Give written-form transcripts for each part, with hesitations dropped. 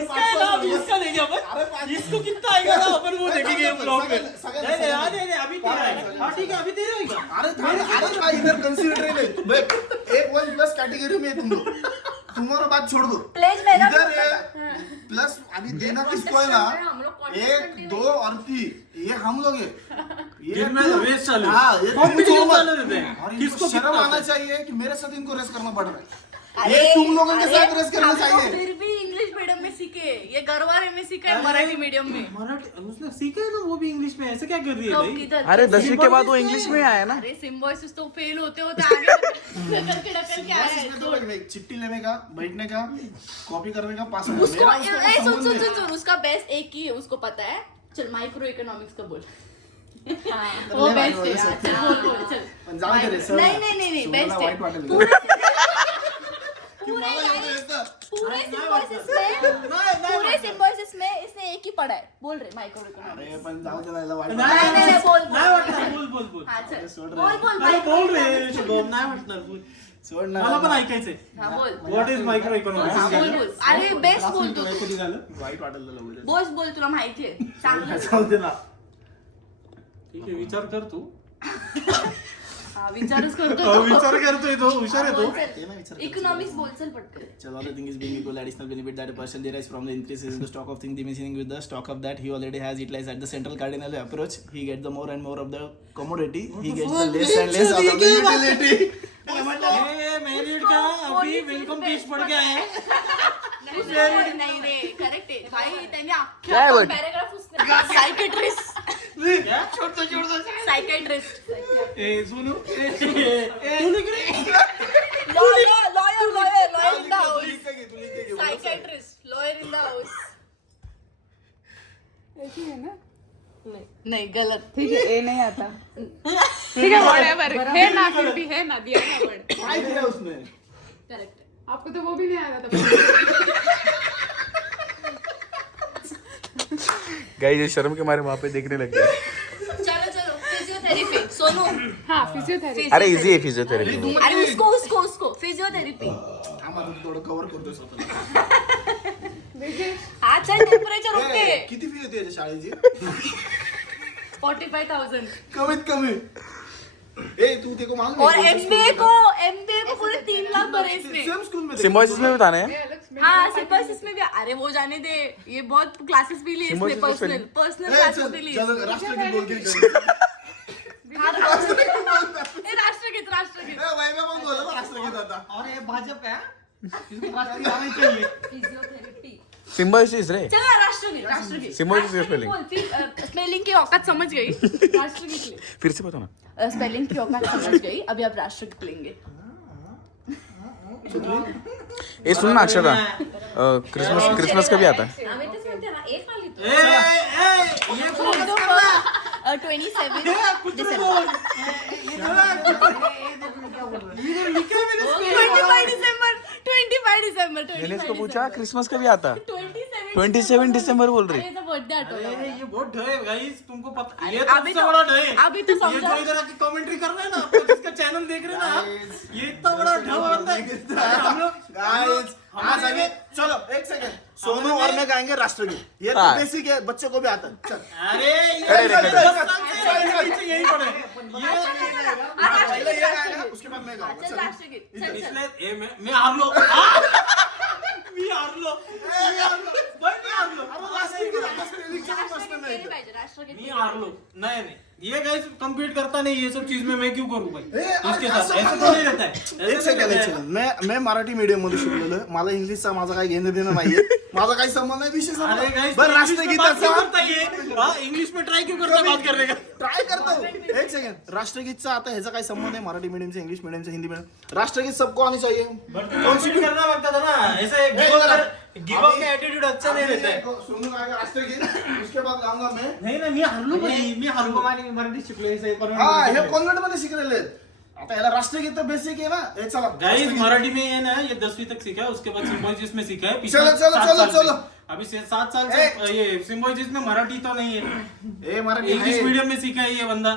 इसका है ना, अभी इसका लेंगे अपन, इसको कितना आएगा ना अपन वो देखेंगे ब्लॉग में। नहीं अभी तेरा आएगा। हाँ ठीक है, अभी तेरा आएगा। अरे भाई इधर कंसीडर नहीं, एक 1+ कैटेगरी में तुम लोग, तुम्हारा बात छोड़ दो। प्लेज में ना इधर है प्लस, अभी देना किसको है ना, 1, 2 और 3 ये हम लोग है। ये रेस चालू, हाँ, ये कॉम्पिटिशन चालू रहते हैं। और किसको इनको शर्म कितना आना आता है? चाहिए कि मेरे साथ इनको रेस करना पड़ रहा है। ये तुम लोगों के साथ रेस करना चाहिए। फिर भी इंग्लिश मीडियम में सीखे, ये गरवारे में सीखा है मराठी मीडियम में। मराठी उसने सीखा है ना, वो भी इंग्लिश में। ऐसे क्या कर रही है भाई? अरे 10वीं के बाद वो इंग्लिश में आया ना। अरे सिम्बॉयसिस तो फेल होते होते आगे ढकल के आया है। चिट्ठी लेने का, बैठने का, कॉपी करने का, पास उसको सुन उसका बेस्ट एक ही है, उसको पता है। चल माइक्रो इकोनॉमिक्स का बोल। वो बेस्ट है, बोल चल। नहीं बेस्ट है। पूरे सिम्बॉयसिस में इसने एक ही पढ़ा है। बोल रहे माइक्रो इकोनॉमिक्स। अरे पण जाऊ दे ना, वाईट नहीं बोल नाही वाटणार, बोल हाँ चल सोड बोल अरे बोल रे शुभम, नाही वाटणार बोल. सोड ना, मला पण ऐकायचंय. हाँ बोल व्हॉट इज मायक्रो इकॉनॉमिक्स? हाँ बोल अरे बेस्ट बोल तू कधी झालं? वाईट वाटलं लगेच. बोल तुला माहिती आहे सांग. जाऊ दे ना. ठीक आहे, विचार कर तू. हाँ विचारच करतो हो, विचार करतोय तो, हुशार आहे तो. ते ना विचार. इकोनॉमिक्स बोल चल पटकन. Chalo, the thing is being equal additional benefit that a person derives from the increase in the stock of thing diminishing with the stock of that he already has utilized at the central cardinal approach. He gets the more and more of the commodity. He gets the less and less of the utility. ये merit का अभी welcome page पड़ गया है. नहीं रे correct आहे भाई. त्यांनी काय बोल? पॅराग्राफ उसने सायकेट्रिस्ट क्या? सायकेट्रिस्ट ए सुनू, तू इकडे. Lawyer in the house. Psychiatrist lawyer in the house. ऐसी है ना? नहीं गलत. ठीक है, ए नहीं आता. ठीक है whatever. है ना, फिर भी है ना, दिया ना वर्ड. काय दिया उसने? करेक्ट. आपको तो वो भी नहीं आता था. गाइस ये शर्म के मारे वहां पे देखने लग गए. चलो फिजियोथेरेपी. सोनू. हाँ फिजियोथेरेपी. अरे इजी है फिजियोथेरेपी. अरे उसको फिजियोथेरेपी. आम्हाला तू थोडं कव्हर करतोय स्वतःला. देखिए हा चल टेम्परेचर ओके. किती फी होती याच्या शाळेची? 45,000. कमीत कमी. ए तू देखो मालूम और एमबीए को पूरे 3 लाख भरे इसने. सेम स्कूल में सिम्बॉयसिस में भी था ना ये? हाँ सिम्बॉयसिस में भी. अरे वो जाने दे, ये बहुत क्लासेस भी लिए इसने. Symbiosis पर्सनल क्लासेस भी लिए. चल राष्ट्रगीत बोल के राष्ट्रगीत वैभव पण बोला राष्ट्रगीत आता. अरे भाजप है, इसको राष्ट्रीय आना ही चाहिए. फिजियोथेरेपी. सिम्बॉयसिस रे. चला राष्ट्रगीत. Symbiosis की spelling. स्पेलिंग की औकात समझ गई. राष्ट्रगीत ले. फिर से बताओ ना. स्पेलिंग की औकात समझ गई. अभी आप राष्ट्रगीत लेंगे. ये सुन ना अक्षरा, क्रिसमस कभी आता है? आम्ही तेच म्हणते ना, एक वाली तो. ये फोन 27 कुछ डिसेंबर. इधर लिखा है मैंने इसमें. 25 डिसेंबर. मैंने इसको पूछा क्रिसमस कभी आता? 27 27 दिसंबर बोल रही. याचा बर्थडे आठवला. अरे ये बहुत ढ है गाइस, तुमको पता. ये अभी सबसे तो- बड़ा ढ है. अभी तो ये समझो. जो इधर आके कमेंट्री कर रहे हैं ना, आपको जिसका चैनल देख रहे हैं ना आप, ये इतना बड़ा ढ बंदा है. हम लोग गाइस आज आगे चलो एक सेकंड. सोनू और मैं गाएंगे राष्ट्रगीत. ये तो हाँ. बेसिक है, बच्चे को भी आता है. चल. अरे खड़े रहे, खड़े ये यही पड़े. ये पहले ये गाएगा, उसके बाद मैं गाऊंगा. चल चल. राष्ट्रगीत. चल इसलिए मैं हारलो. मी हारलो. भाई मी हारलो. राष्ट्रगीत आता spelling चं पण प्रश्न नाही. केली पाहिजे राष्ट्रगीत. मी हारलो. नहीं ये गाइस कंप्लीट करता नहीं ये सब चीज में, मैं क्यों करूं भाई इसके साथ? असं ऐसा पण थोड़ी रहता है. एक सेकंड मैं मराठी मीडियम मध्ये शिकलेलो आहे. मला इंग्लिशचा माझा काही घेणं देणं नाहीये. माझा काही संबंध नाही विषय अरे संबंध. गाइस बरं इंग्लिश में बात क्यों राष्ट्रगीताचा करता है? हाँ इंग्लिश में ट्राई क्यों करता है बात करने का? ट्राय करतो. एक सेकंड. राष्ट्रगीतचा आता ह्याचा काय संबंध आहे मराठी मीडियमचा, इंग्लिश मीडियमचा, हिंदी मीडियम? राष्ट्रगीत सबको आनी चाहिए. कौन सी भी करना मांगता था ना, ऐसे गिव अप का एटीट्यूड अच्छा नहीं रहता है. सोनू गाएगा राष्ट्रगीत, उसके बाद गाऊंगा मैं. नहीं ना मी हारलो भाई, मी हारलो. मराठी शिकलो ऐसे हा हे कॉन्व्हेंट मध्ये शिकलेले आहेत. आता याला राष्ट्रगीत तर बेसिक आहे ना. हे चला गाइस मराठी में ये ना ये 10वीं तक सीखा है, उसके बाद सिम्बॉयसिस में सीखा है. पिछले चलो, चलो, 7 चलो, साल से. चलो. अभी 7 साल से ये सिम्बॉयसिस में मराठी तो नहीं है, ए मराठी इंग्लिश मीडियम में सीखा है ये बंदा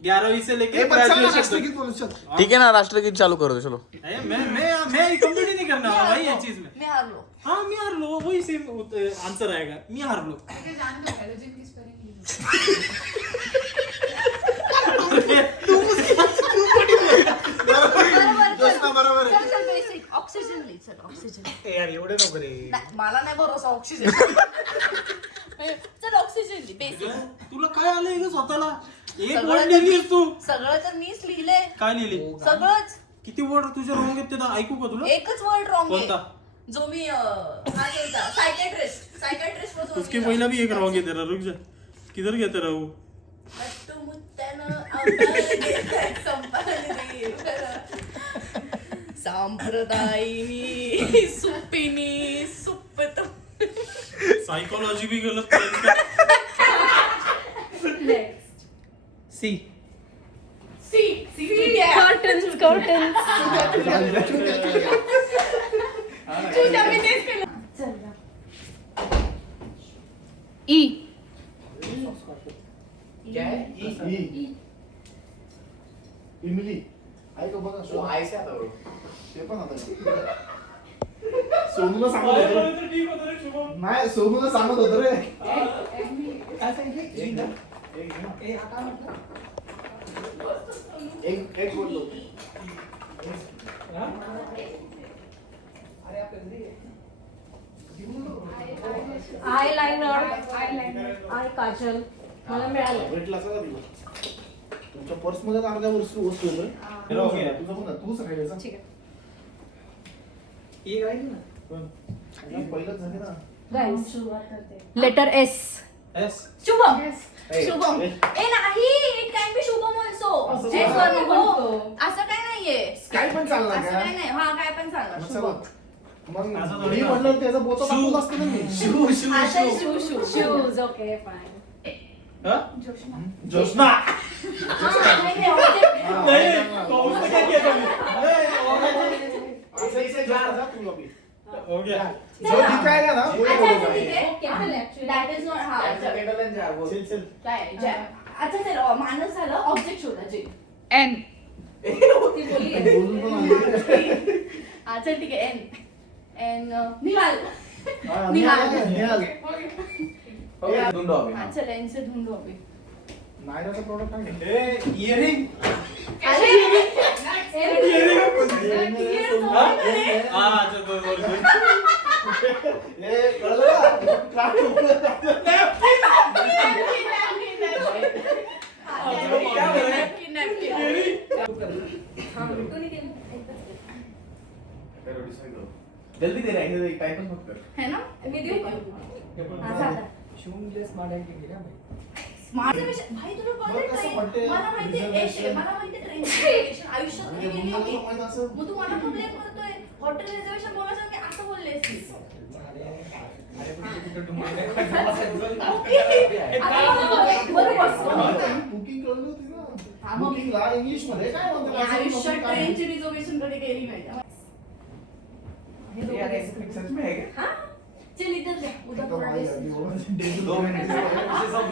11वीं से लेके ए पण चल ना, ग्रेजुएशन राष्ट्रगीत बोलू चल. ठीक है ना, राष्ट्रगीत चालू करो चलो. तक. मैं कंप्लीट ही नहीं करने वाला भाई ये चीज में. मी हारलो. हाँ मैं हारलो, वही सेम आंसर आएगा, मैं हारलो. बरोबर आहे. चल बेसिक ऑक्सिजन ले, चल ऑक्सिजन. यार एवढे नको रे. मला नाही भरोसा ऑक्सिजन. चल ऑक्सिजन ले बेसिक. तुला काय आलंय ग स्वतःला? एक सगळं वर्ड तर लिहिलीस तू. सगळं तर मीच लिहिलंय. काय लिहिली? सगळंच. किती वर्ड तुझे रॉंग आहेत ते ऐकू का तुला? एकच वर्ड रॉंग कोणता? आहे जो मी हा केलता सायकॅट्रिस्ट मधून उसके पहिला भी एक रॉंग आहे तेरा, रुक जा. किधर गया तेरा वो? लट्टू मुत्त्यानं अवतार घेतलाय संपादने. सांप्रदायिनी सुपिनी सुप्पत. सायकोलॉजी भी गलत. सी. कर्टन्स ई इमली ऐका बघा ते पण आता सोनूला सांगत होतो. नाही सोनूला सांगत होतो रे. एक बोललो. आयलाइनर आय काजल मला मिळालं. भेटला सगळं दिलं. तुमच्या पर्स मध्ये अर्ध्या वर्ष वस्तू आहे. तुझं पण तू सांगायचं. ठीक आहे. पहिलंच झाले ना. Guys letter S. Shubham. Shubham ए नाही, it can be Shubham also. असं एस काय? वर नको. असं काय नाहीये. काय पण चालणार असं का? काय नाही. हा काय पण चालणार. मग शुभम. मग असं मी म्हणलं त्याचा बोचा टाकून असतं ना मी. आता shoe shoe shoes okay fine. Joshna. नाही object. असं इथे जा, जा तू अभी. हो गया. जो जिंकायला ना वो अच्छा, बोलेगा. ठीक आहे. Capital actually That is not हा. चल चल. काय अच्छा ते मानस झालं. ऑब्जेक्ट शोधा जे. एन ती बोलली आहे. बोलून पण आली. अच्छा ठीक आहे. एन निहाल. हा, निहाल. निहाल. अच्छा लेन्स ढूंढो अभी. नायराचं प्रोडक्ट आहे. इयरिंग. अरे हा चल बोल. ए कळलं का? क्लास जल्दी दे रहा है टाइम मत कर. है ना मी देऊ का? हा, झालं. स्मार्ट भाई तुला बरं, कसं कळलं वाटतंय? मला माहिती आहे यश आहे, मला माहिती आहे ट्रेन आयुष्यात मी गेली होती. माहित असं. मग तू मला पण ब्लेम करतोय. हॉटेल रिझर्वेशन बोलायचं मी असं बोललेस. बरोबर. बुकिंग कळली होती ना. हा, मग- बुकिंगला इंग्लिश मध्ये काय मी म्हणतात? आयुष्यात ट्रेनची रिझर्वेशन कधी केली नाही. यार ऐसे सच में है क्या? हा? चल इधर जा. उधर थोड़ा बेस. 2 minute confusion.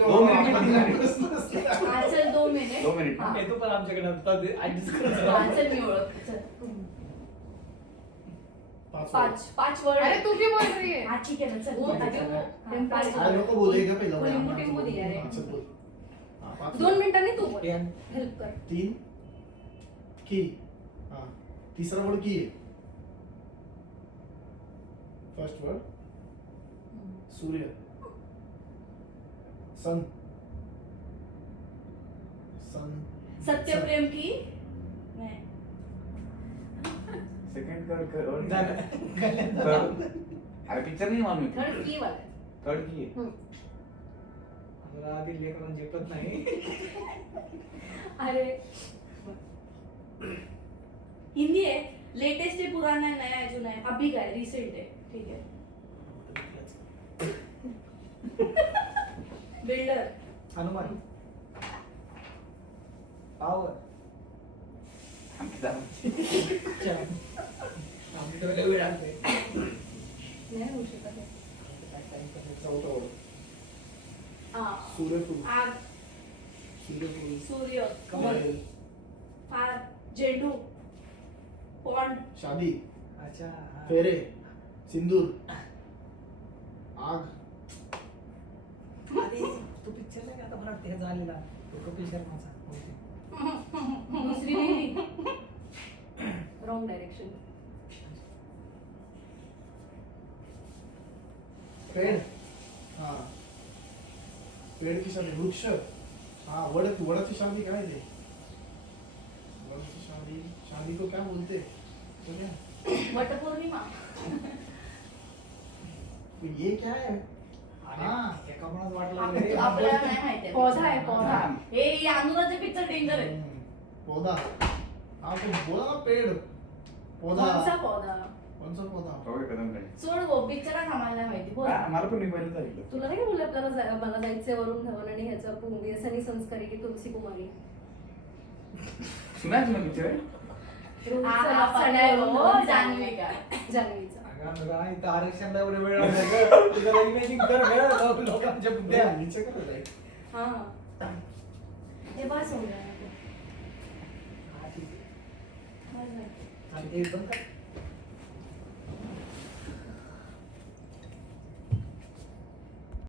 2 मिनिट. हा, चल 2 मिनिट. 2 मिनिट. हा. येतो पण आमच्याकडे हा, चल मी ओळख. चल. 5 वर्ड. अरे तू क्यों बोल रही है? हा ठीक आहे ना चल. बोल, हा, बोल. पाच अरे नको बोलू का पहिला. कोणी मोठी मोठी आहे रे. हा, चल बोल. हा, 5 2 मिनिटांनी तू बोल. हेल्प कर. 3 की. हा, तिसरा वर्ड की आहे. फर्स्ट वर्ड सूर्य. सन. सन. सत्य प्रेम की नाही. सेकंड कर और थर्ड. अरे पिक्चर नहीं मालूम है. थर्ड की वाला. थर्ड की है. मला आधी लेखन झेपत नाही. अरे हिंदी है. लेटेस्ट है, पुराना है, नया है, जुना है, अभी का है, रिसेंट है. ठीक है. बिल्डर. हनुमान. पावर. नाही होऊ शकत आहे. चौथा वर्ड हाँ. सूर्यफूल. आग. सूर्यफूल. सूर्य. कमल. फार. झेंडू. पॉन्ड. शादी. फेरे. सिंदूर आग तो पिक्चर नाही का आता मला वाटतं ह्याचा आलेला तो कपिल शर्माचा बहुतेक. दुसरी नाही रॉंग डायरेक्शन. पेड़ हाँ पेड़ की शादी वृक्ष हाँ वड़ाची शादी काय ते वड़ाची शादी को क्या बोलते तो क्या वटपौर्णिमा. तो ये क्या है हाँ एका मनात वाटलं आप- वगैरे. आपल्याला नाही माहिती. पौधा आहे पौधा. हे अनुराचे पिक्चर डेंजर आहे. पौधा हाँ तो बोला ना पेड़ पौधा कोणचा पौधा? कौन सा पौधा कवे कदम काय सोड गो पिक्चर आम्हाला नाही माहिती. बोल. मला पण नाही माहिती झालं तुला नाही का बोलले आपल्याला मला जायचंय वरुण धवन आणि ह्याचा व्यसनी संस्कारी की तुलसी कुमारी. सुनायच ना पिक्चर हा पडाय हो जान्हवी का. जान्हवीचा. अगं अनुरा, इथं आरक्षणला एवढे वेळ लागला गं. तुझं इमॅजिन कर गं, लोकांच्या बुद्ध्या. नीचे कर राइट हा हे बस होऊन हा, ठीक आहे. गेलं. आणि ते बंद कर.